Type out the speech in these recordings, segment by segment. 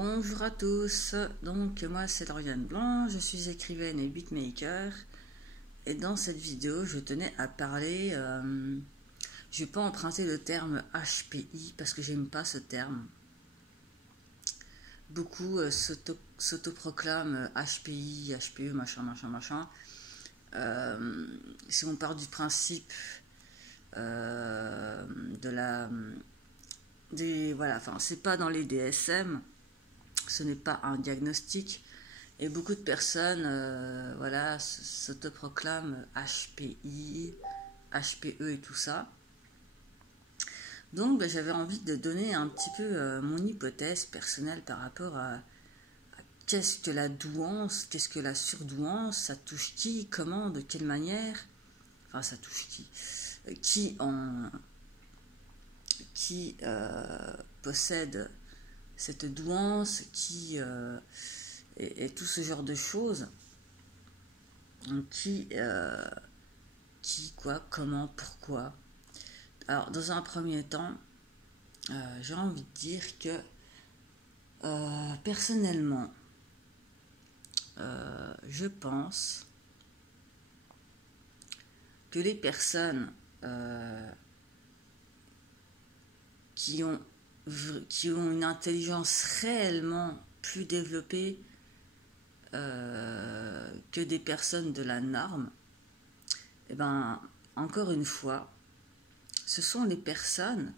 Bonjour à tous, donc moi c'est Lauriane Blanc, je suis écrivaine et beatmaker et dans cette vidéo je tenais à parler, je vais pas emprunter le terme HPI parce que j'aime pas ce terme. Beaucoup s'autoproclament HPI, HPE, machin. Si on part du principe c'est pas dans les DSM, ce n'est pas un diagnostic, et beaucoup de personnes s'autoproclament HPI, HPE et tout ça. Donc j'avais envie de donner un petit peu mon hypothèse personnelle par rapport à qu'est-ce que la douance, qu'est-ce que la surdouance, ça touche qui, comment, de quelle manière, enfin ça touche qui possède cette douance, et tout ce genre de choses, quoi, comment, pourquoi. Alors dans un premier temps, j'ai envie de dire que personnellement, je pense que les personnes qui ont une intelligence réellement plus développée que des personnes de la norme, et ben encore une fois, ce sont les personnes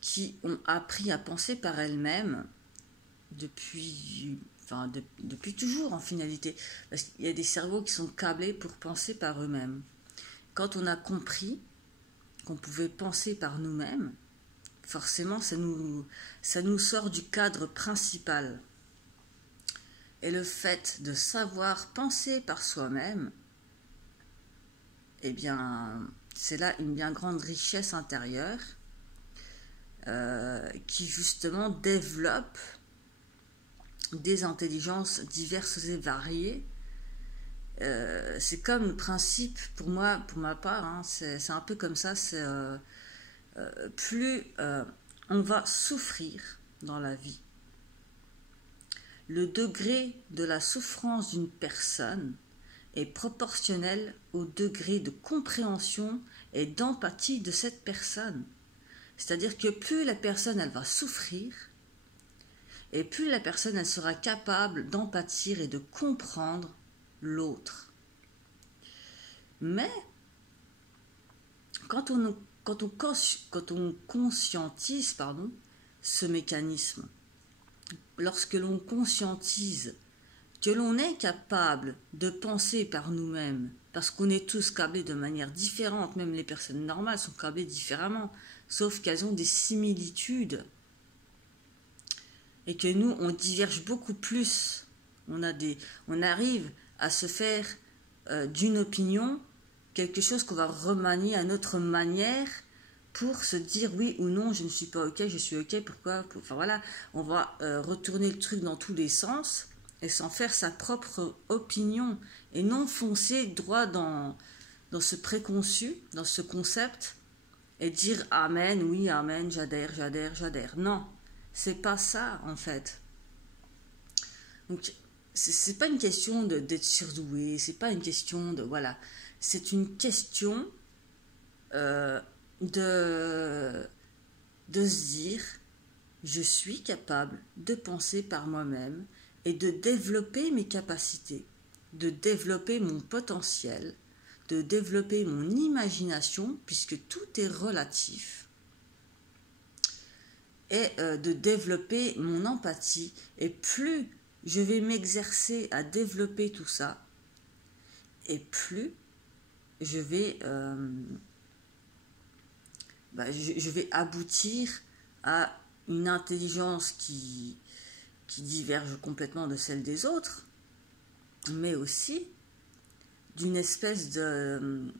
qui ont appris à penser par elles-mêmes depuis toujours en finalité, parce qu'il y a des cerveaux qui sont câblés pour penser par eux-mêmes. Quand on a compris qu'on pouvait penser par nous-mêmes, forcément ça nous sort du cadre principal. Et le fait de savoir penser par soi-même, eh bien, c'est là une bien grande richesse intérieure qui justement développe des intelligences diverses et variées. C'est comme le principe, pour moi, pour ma part, hein, c'est un peu comme ça, c'est plus on va souffrir dans la vie, le degré de la souffrance d'une personne est proportionnel au degré de compréhension et d'empathie de cette personne. C'est-à-dire que plus la personne elle va souffrir, et plus la personne elle sera capable d'empâtir et de comprendre l'autre. Mais quand on conscientise ce mécanisme, lorsque l'on conscientise que l'on est capable de penser par nous-mêmes, parce qu'on est tous câblés de manière différente, même les personnes normales sont câblées différemment, sauf qu'elles ont des similitudes, et que nous, on diverge beaucoup plus. On arrive à se faire d'une opinion quelque chose qu'on va remanier à notre manière pour se dire oui ou non, je ne suis pas ok, je suis ok, pourquoi, enfin voilà, on va retourner le truc dans tous les sens et s'en faire sa propre opinion et non foncer droit dans ce préconçu, dans ce concept et dire amen, oui, amen, j'adhère. Non, c'est pas ça en fait. Donc c'est pas une question d'être surdoué, c'est pas une question de voilà, c'est une question de se dire je suis capable de penser par moi-même et de développer mes capacités, de développer mon potentiel, de développer mon imagination, puisque tout est relatif, et de développer mon empathie. Et plus je vais m'exercer à développer tout ça, et plus je vais aboutir à une intelligence qui diverge complètement de celle des autres, mais aussi d'une espèce de...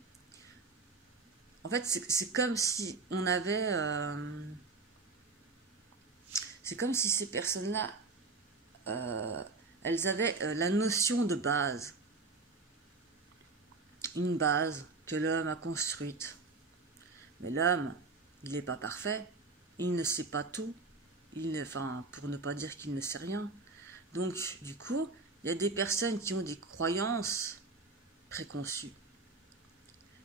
En fait, c'est comme si on avait... c'est comme si ces personnes-là, elles avaient la notion de base. Une base que l'homme a construite. Mais l'homme, il n'est pas parfait, il ne sait pas tout, enfin, pour ne pas dire qu'il ne sait rien. Donc, du coup, il y a des personnes qui ont des croyances préconçues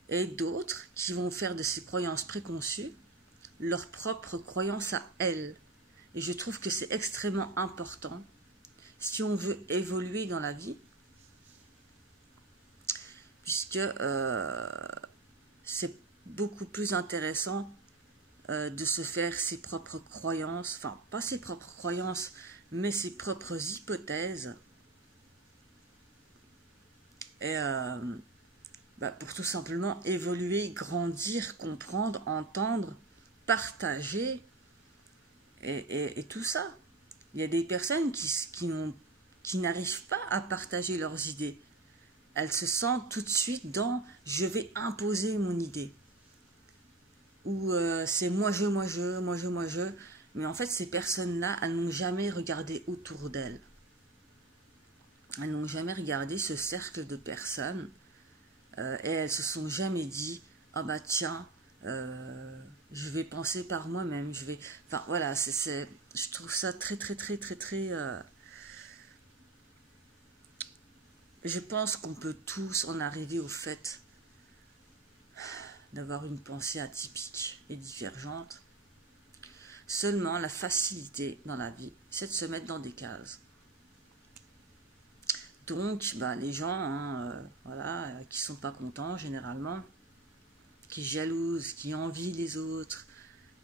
et d'autres qui vont faire de ces croyances préconçues leur propre croyance à elles. Et je trouve que c'est extrêmement important si on veut évoluer dans la vie, puisque c'est beaucoup plus intéressant de se faire ses propres croyances, enfin pas ses propres croyances, mais ses propres hypothèses, et pour tout simplement évoluer, grandir, comprendre, entendre, partager, et tout ça. Il y a des personnes qui n'arrivent pas à partager leurs idées. Elles se sentent tout de suite dans « je vais imposer mon idée » ou c'est « moi je ». Mais en fait, ces personnes-là, elles n'ont jamais regardé autour d'elles. Elles n'ont jamais regardé ce cercle de personnes et elles se sont jamais dit « ah bah tiens, je vais penser par moi-même, je vais... » Enfin voilà, je trouve ça très... Je pense qu'on peut tous en arriver au fait d'avoir une pensée atypique et divergente. Seulement, la facilité dans la vie, c'est de se mettre dans des cases. Donc, les gens, qui sont pas contents généralement, qui jalousent, qui envient les autres,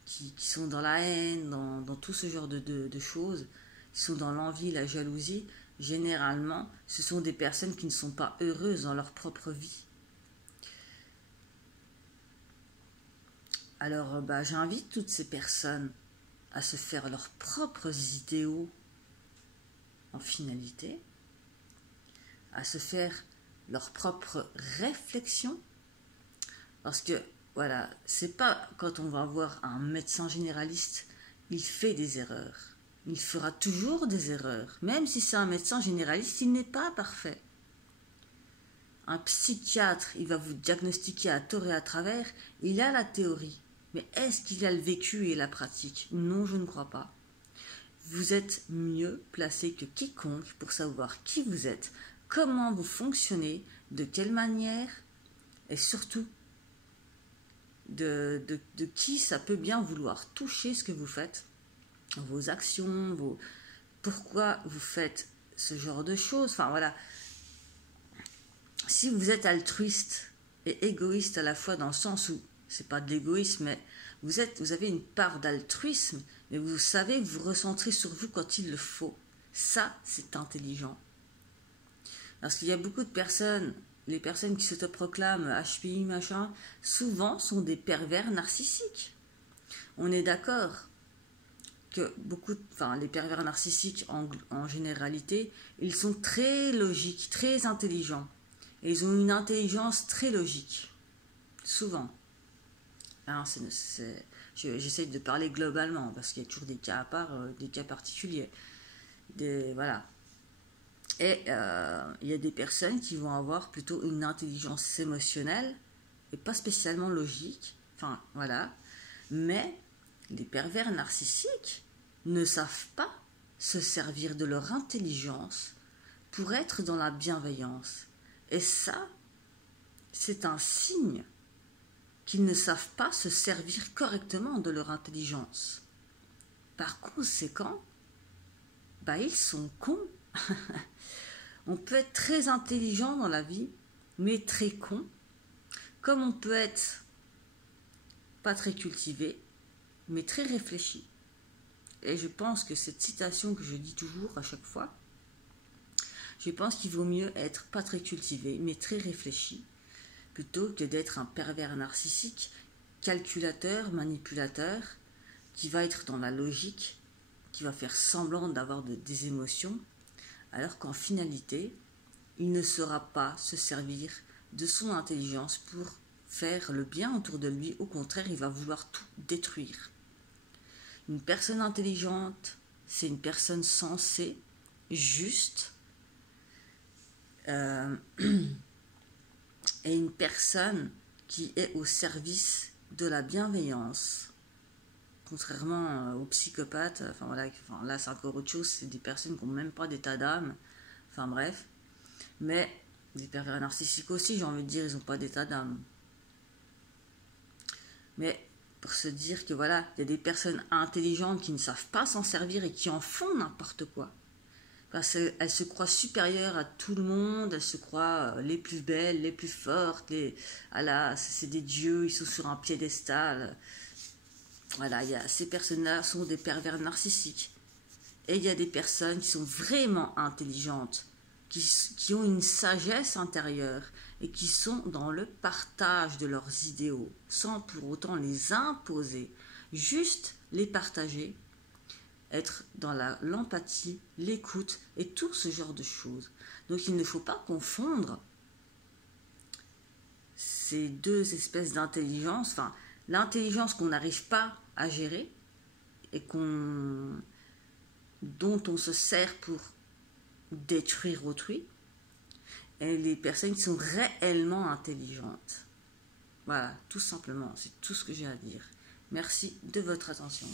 qui sont dans la haine, dans tout ce genre de choses, qui sont dans l'envie, la jalousie, généralement, ce sont des personnes qui ne sont pas heureuses dans leur propre vie. Alors, j'invite toutes ces personnes à se faire leurs propres idéaux en finalité, à se faire leurs propres réflexions, parce que, voilà, c'est pas quand on va voir un médecin généraliste, il fait des erreurs. Il fera toujours des erreurs. Même si c'est un médecin généraliste, il n'est pas parfait. Un psychiatre, il va vous diagnostiquer à tort et à travers, il a la théorie. Mais est-ce qu'il a le vécu et la pratique? Non, je ne crois pas. Vous êtes mieux placé que quiconque pour savoir qui vous êtes, comment vous fonctionnez, de quelle manière, et surtout de qui ça peut bien vouloir toucher ce que vous faites, vos actions, pourquoi vous faites ce genre de choses. Enfin voilà, si vous êtes altruiste et égoïste à la fois, dans le sens où c'est pas de l'égoïsme, mais vous avez une part d'altruisme, mais vous savez vous recentrer sur vous quand il le faut. Ça, c'est intelligent. Parce qu'il y a beaucoup de personnes, les personnes qui s'autoproclament HPI, machin, souvent sont des pervers narcissiques. On est d'accord que les pervers narcissiques en généralité, ils sont très logiques, très intelligents. Et ils ont une intelligence très logique. Souvent. Hein, j'essaie de parler globalement, parce qu'il y a toujours des cas à part, des cas particuliers. Voilà. Et il y a des personnes qui vont avoir plutôt une intelligence émotionnelle, et pas spécialement logique. Enfin, voilà. Mais les pervers narcissiques ne savent pas se servir de leur intelligence pour être dans la bienveillance. Et ça, c'est un signe qu'ils ne savent pas se servir correctement de leur intelligence. Par conséquent, ils sont cons. On peut être très intelligent dans la vie, mais très con, comme on peut être pas très cultivé, mais très réfléchi. Et je pense que cette citation que je dis toujours à chaque fois, je pense qu'il vaut mieux être pas très cultivé, mais très réfléchi, plutôt que d'être un pervers narcissique, calculateur, manipulateur, qui va être dans la logique, qui va faire semblant d'avoir des émotions, alors qu'en finalité, il ne saura pas se servir de son intelligence pour faire le bien autour de lui. Au contraire, il va vouloir tout détruire. Une personne intelligente, c'est une personne sensée, juste, et une personne qui est au service de la bienveillance. Contrairement aux psychopathes, enfin voilà, enfin, là c'est encore autre chose, c'est des personnes qui n'ont même pas d'état d'âme, enfin bref. Mais des pervers narcissiques aussi, j'ai envie de dire, ils n'ont pas d'état d'âme. Mais pour se dire que voilà, il y a des personnes intelligentes qui ne savent pas s'en servir et qui en font n'importe quoi. Parce qu'elles se croient supérieures à tout le monde, elles se croient les plus belles, les plus fortes, c'est des dieux, ils sont sur un piédestal. Voilà, ces personnes-là sont des pervers narcissiques. Et il y a des personnes qui sont vraiment intelligentes, qui ont une sagesse intérieure et qui sont dans le partage de leurs idéaux, sans pour autant les imposer, juste les partager, être dans l'empathie, l'écoute et tout ce genre de choses. Donc il ne faut pas confondre ces deux espèces d'intelligence, enfin l'intelligence qu'on n'arrive pas à gérer et dont on se sert pour détruire autrui, et les personnes qui sont réellement intelligentes. Voilà, tout simplement, c'est tout ce que j'ai à dire. Merci de votre attention.